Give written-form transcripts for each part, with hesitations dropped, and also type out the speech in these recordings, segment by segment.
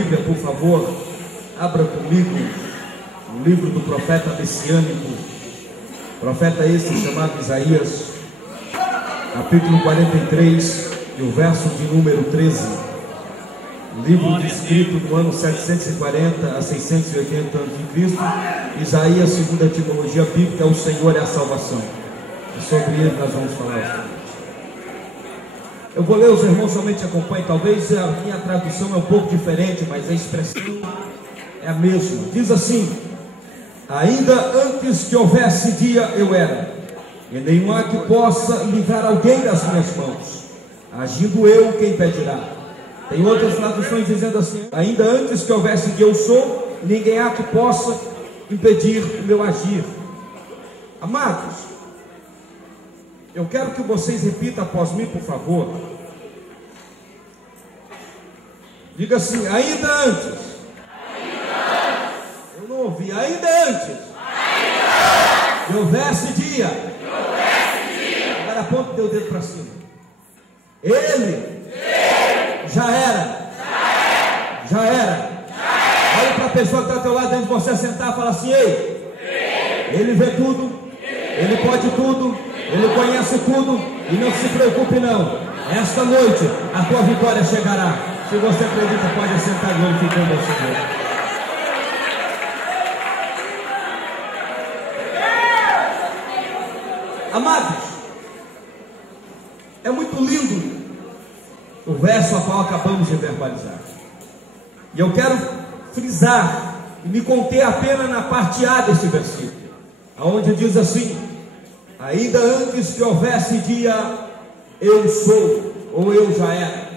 Bíblia, por favor, abra comigo o livro do profeta messiânico, profeta esse chamado Isaías, capítulo 43, e o verso de número 13. Livro escrito no ano 740 a 680 a.C. Isaías, segundo a etimologia bíblica, o Senhor é a salvação. E sobre ele nós vamos falar hoje. Eu vou ler, os irmãos somente acompanhem. Talvez a minha tradução é um pouco diferente, mas a expressão é a mesma. Diz assim: ainda antes que houvesse dia eu era, e nenhum há que possa livrar alguém das minhas mãos. Agindo eu, quem pedirá? Tem outras traduções dizendo assim: ainda antes que houvesse dia eu sou, ninguém há que possa impedir o meu agir. Amados, eu quero que vocês repitam após mim, por favor. Diga assim: ainda antes. Eu não ouvi. Ainda antes que houvesse dia. Agora aponta o teu dedo para cima. Ele já era. Olha para a pessoa que está ao teu lado, dentro de você, sentar e falar assim: ei, ele vê tudo, ele pode tudo, ele conhece tudo, e não se preocupe não. Esta noite a tua vitória chegará. Se você acredita, pode sentar e glorificar o Senhor. Amados, é muito lindo o verso a qual acabamos de verbalizar. E eu quero frisar e me conter apenas na parte A desse versículo, aonde diz assim: ainda antes que houvesse dia, eu sou, ou eu já era.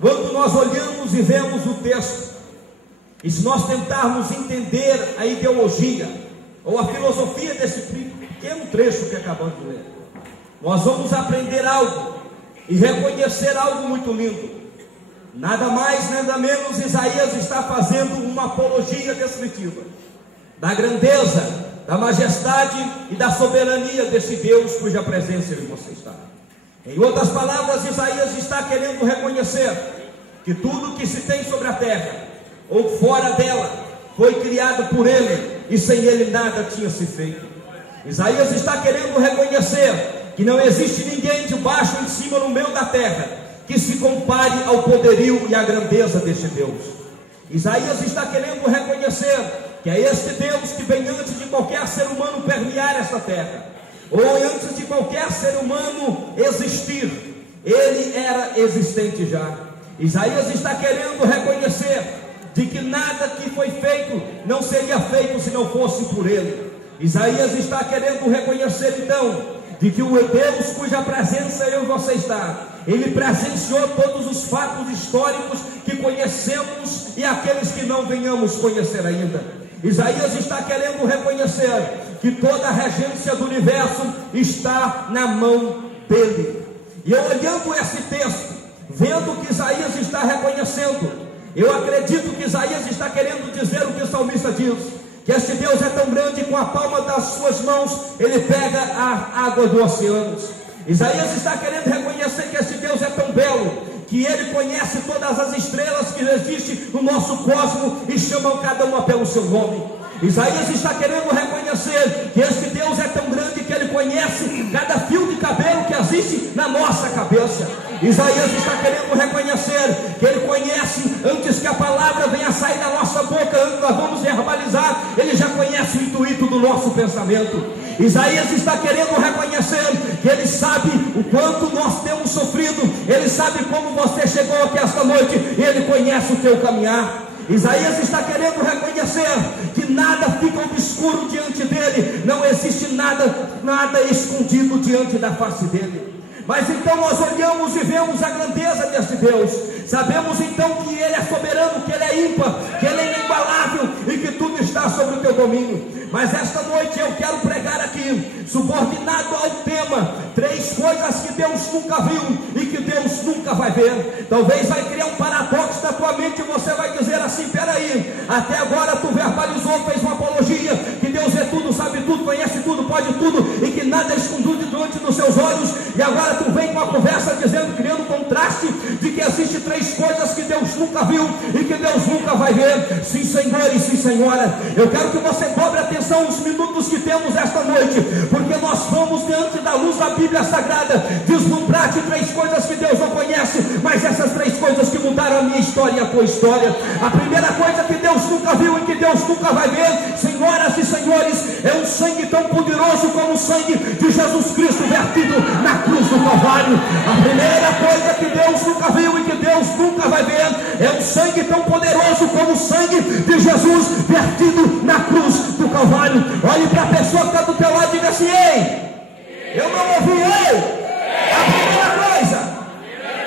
Quando nós olhamos e vemos o texto, e se nós tentarmos entender a ideologia, ou a filosofia desse pequeno trecho que acabamos de ler, nós vamos aprender algo, e reconhecer algo muito lindo. Nada mais, nada menos, Isaías está fazendo uma apologia descritiva da grandeza, da majestade e da soberania desse Deus cuja presença ele você está. Em outras palavras, Isaías está querendo reconhecer que tudo que se tem sobre a terra ou fora dela foi criado por ele, e sem ele nada tinha se feito. Isaías está querendo reconhecer que não existe ninguém de baixo, em cima, no meio da terra, que se compare ao poderio e à grandeza deste Deus. Isaías está querendo reconhecer que é este Deus que vem antes de qualquer ser humano permear esta terra, ou antes de qualquer ser humano existir. Ele era existente já. Isaías está querendo reconhecer de que nada que foi feito não seria feito se não fosse por ele. Isaías está querendo reconhecer então de que o Deus cuja presença eu e você está, ele presenciou todos os fatos históricos que conhecemos e aqueles que não venhamos conhecer ainda. Isaías está querendo reconhecer que toda a regência do universo está na mão dele. E eu olhando esse texto, vendo o que Isaías está reconhecendo, eu acredito que Isaías está querendo dizer o que o salmista diz: que este Deus é tão grande, com a palma das suas mãos ele pega a água do oceano. Isaías está querendo reconhecer que este Deus é tão belo, que ele conhece todas as estrelas que existem no nosso cosmos e chamam cada uma pelo seu nome. Isaías está querendo reconhecer que este Deus é tão grande que ele conhece cada fio de cabelo que existe na nossa cabeça. Isaías está querendo reconhecer que ele conhece antes que a palavra venha sair da nossa boca, antes nós vamos verbalizar, ele já conhece o intuito do nosso pensamento. Isaías está querendo reconhecer que ele sabe o quanto nós temos sofrido, ele sabe como você chegou aqui esta noite, e ele conhece o teu caminhar. Isaías está querendo reconhecer que nada fica obscuro diante dele, não existe nada escondido diante da face dele. Mas então nós olhamos e vemos a grandeza deste Deus, sabemos então que ele é soberano, que ele é ímpar, que ele é inigualável e que tudo está sobre o teu domínio. Mas esta noite eu quero pregar aqui, subordinado ao tema, 3 coisas que Deus nunca viu e que Deus nunca vai ver. Talvez vai criar um paradoxo na tua mente e você vai dizer assim: peraí, até agora tu verbalizou, fez uma apologia, que Deus vê tudo, sabe tudo, conhece tudo, pode tudo, e que nada é escondido diante dos seus olhos, e agora tu vem com a conversa dizendo, criando um contraste, de que existem 3 coisas nunca viu e que Deus nunca vai ver. Sim, Senhor e sim, Senhora, eu quero que você cobre atenção nos minutos que temos esta noite, porque nós vamos diante da luz da Bíblia Sagrada deslumbrar-te 3 coisas que Deus não conhece, mas essas 3 coisas que mudaram a minha história e a tua história. A primeira coisa que Deus nunca viu e que Deus nunca vai ver, senhoras e senhores, é um sangue tão poderoso como o sangue de Jesus Cristo vertido na cruz do Calvário. A primeira coisa que Deus nunca viu e que Deus nunca vai ver é um sangue tão poderoso como o sangue de Jesus vertido na cruz do Calvário. Olhe para a pessoa que está do teu lado e diga assim: ei, eu não ouvi, ei. A primeira coisa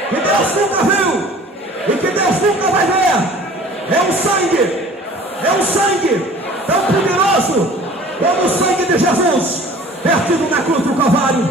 que Deus nunca viu e que Deus nunca vai ver é um sangue tão poderoso como o sangue de Jesus vertido na cruz do Calvário.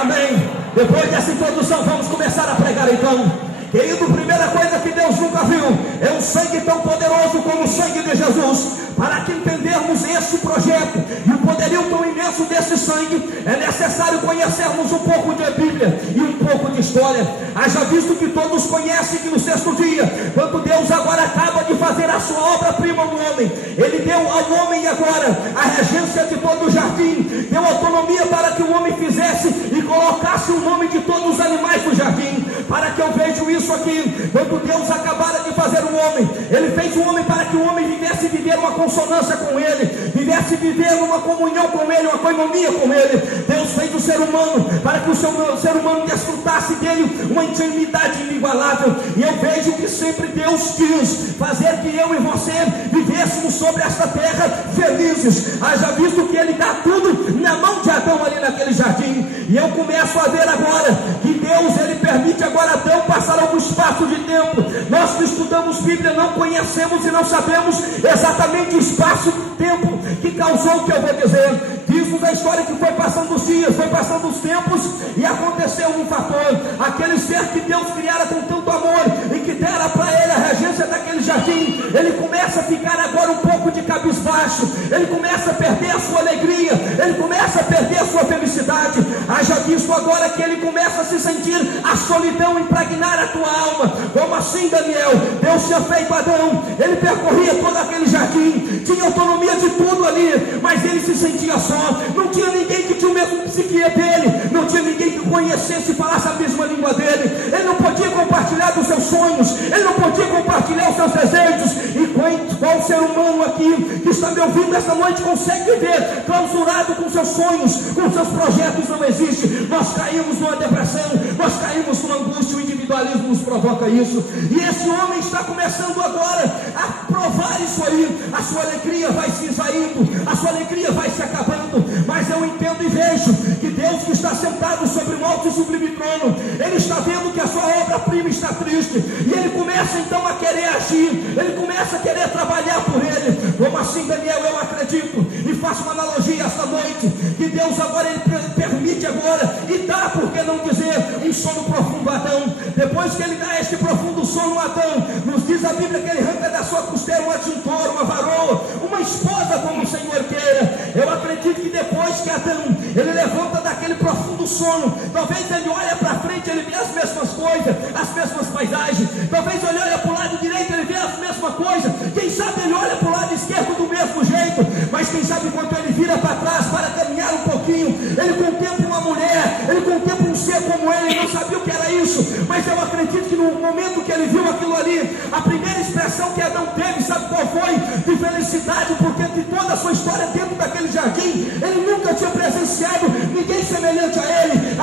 Amém. Depois dessa introdução vamos começar a pregar então. Querido, primeira coisa que Deus nunca viu é um sangue tão poderoso como o sangue de Jesus. Para que entendermos esse projeto e o poderio tão imenso desse sangue, é necessário conhecermos um pouco de Bíblia e um pouco de história. Haja visto que todos conhecem que no 6º dia, quando Deus agora acaba de fazer a sua obra-prima no homem, Ele deu ao homem agora a regência de todo o jardim, deu autonomia para que o homem fizesse e colocasse o nome de todos os animais do jardim. Para que eu veja isso aqui, quando Deus acabara de fazer o homem, Ele fez o homem para que o homem vivesse viver uma consonância com Ele, vivesse viver uma comunhão com Ele, uma coinonia com Ele. Deus fez o ser humano para que o ser humano desfrutasse dele uma intimidade inigualável. E eu vejo que sempre Deus quis fazer que eu e você vivêssemos sobre esta terra felizes. Haja visto que Ele dá tudo na mão de Adão ali naquele jardim. E eu começo a ver agora que Deus, Ele permite agora Adão passar algum espaço de tempo. Nós que estudamos Bíblia não conhecemos e não sabemos exatamente o espaço-tempo que causou o que eu vou dizer. Diz-nos a história que foi passando os dias, foi passando os tempos e aconteceu um fator. Aquele ser que Deus criara com tanto amor e que dera para ele a regência daquele jardim, ele começa a ficar agora um pouco de cabisbaixo, ele começa a perder a sua alegria, ele começa a perder a sua felicidade. Haja visto agora que ele começa a se sentir a solidão impregnar a tua alma. Como assim, Daniel? Deus tinha feito Adão, ele percorria todo aquele jardim, tinha autonomia de tudo ali, mas ele se sentia só. Não tinha ninguém que tinha o mesmo psique dele, não tinha ninguém que conhecesse e falasse a mesma língua dele. Ele não podia compartilhar dos seus sonhos, ele não podia compartilhar os seus desejos. E qual ser humano aqui que está me ouvindo esta noite consegue viver clausurado com seus sonhos, com seus projetos? Não existe. Nós caímos numa depressão, nós caímos numa angústia, o individualismo nos provoca isso. E esse homem está começando agora a provar isso aí. A sua alegria vai se esvaindo, a sua alegria vai se acabando. Mas eu entendo e vejo que Deus, que está sentado sobre um alto e sublime trono, Ele está vendo que a sua obra-prima está triste, e Ele começa então a querer agir, Ele começa a querer trabalhar por Ele. Como assim, Daniel? Eu acredito e faço uma analogia esta noite, que Deus agora Ele permite agora, e dá, por que não dizer, um sono profundo a Adão. Depois que Ele dá este profundo sono a Adão, nos diz a Bíblia que Ele arranca da sua costela uma tintora, uma varoa, uma esposa, como o Senhor queira. Eu acredito que depois que Adão, ele levanta daquele profundo sono, talvez ele olha para frente, ele vê as mesmas coisas, as mesmas paisagens. Talvez ele olha para o lado direito, ele vê as mesmas coisas. Quem sabe ele olha para o lado esquerdo do mesmo jeito. Mas quem sabe quando ele vira para trás para caminhar um pouquinho, ele contempla uma mulher, ele contempla um ser como ele não sabia o que era isso. Mas eu acredito que no momento que ele viu aquilo ali, a primeira expressão que Adão teve, sabe qual foi? De felicidade, porque de toda a sua história dentro daquele jardim, ele nunca tinha presenciado ninguém semelhante a ele.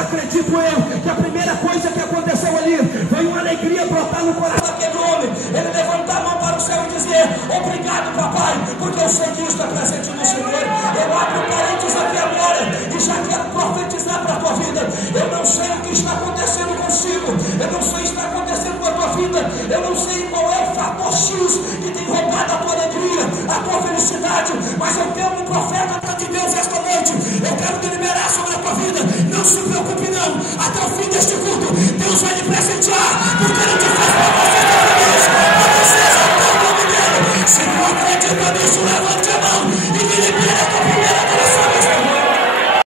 Acredito eu que a primeira coisa que aconteceu ali foi uma alegria brotar no coração daquele homem. Ele levantar a mão para o céu e dizer: obrigado, papai, porque eu sei que isso é presente do Senhor. Eu abro parênteses aqui agora e já quero profetizar para a tua vida. Eu não sei o que está acontecendo consigo, eu não sei o que está acontecendo com a tua vida, eu não sei qual é o fator X que tem roubado a tua alegria, a tua felicidade, mas eu tenho um profeta de Deus esta noite. Eu quero te liberar sobre a tua vida. Não se preocupe não, até o fim deste culto Deus vai lhe presentear, porque Ele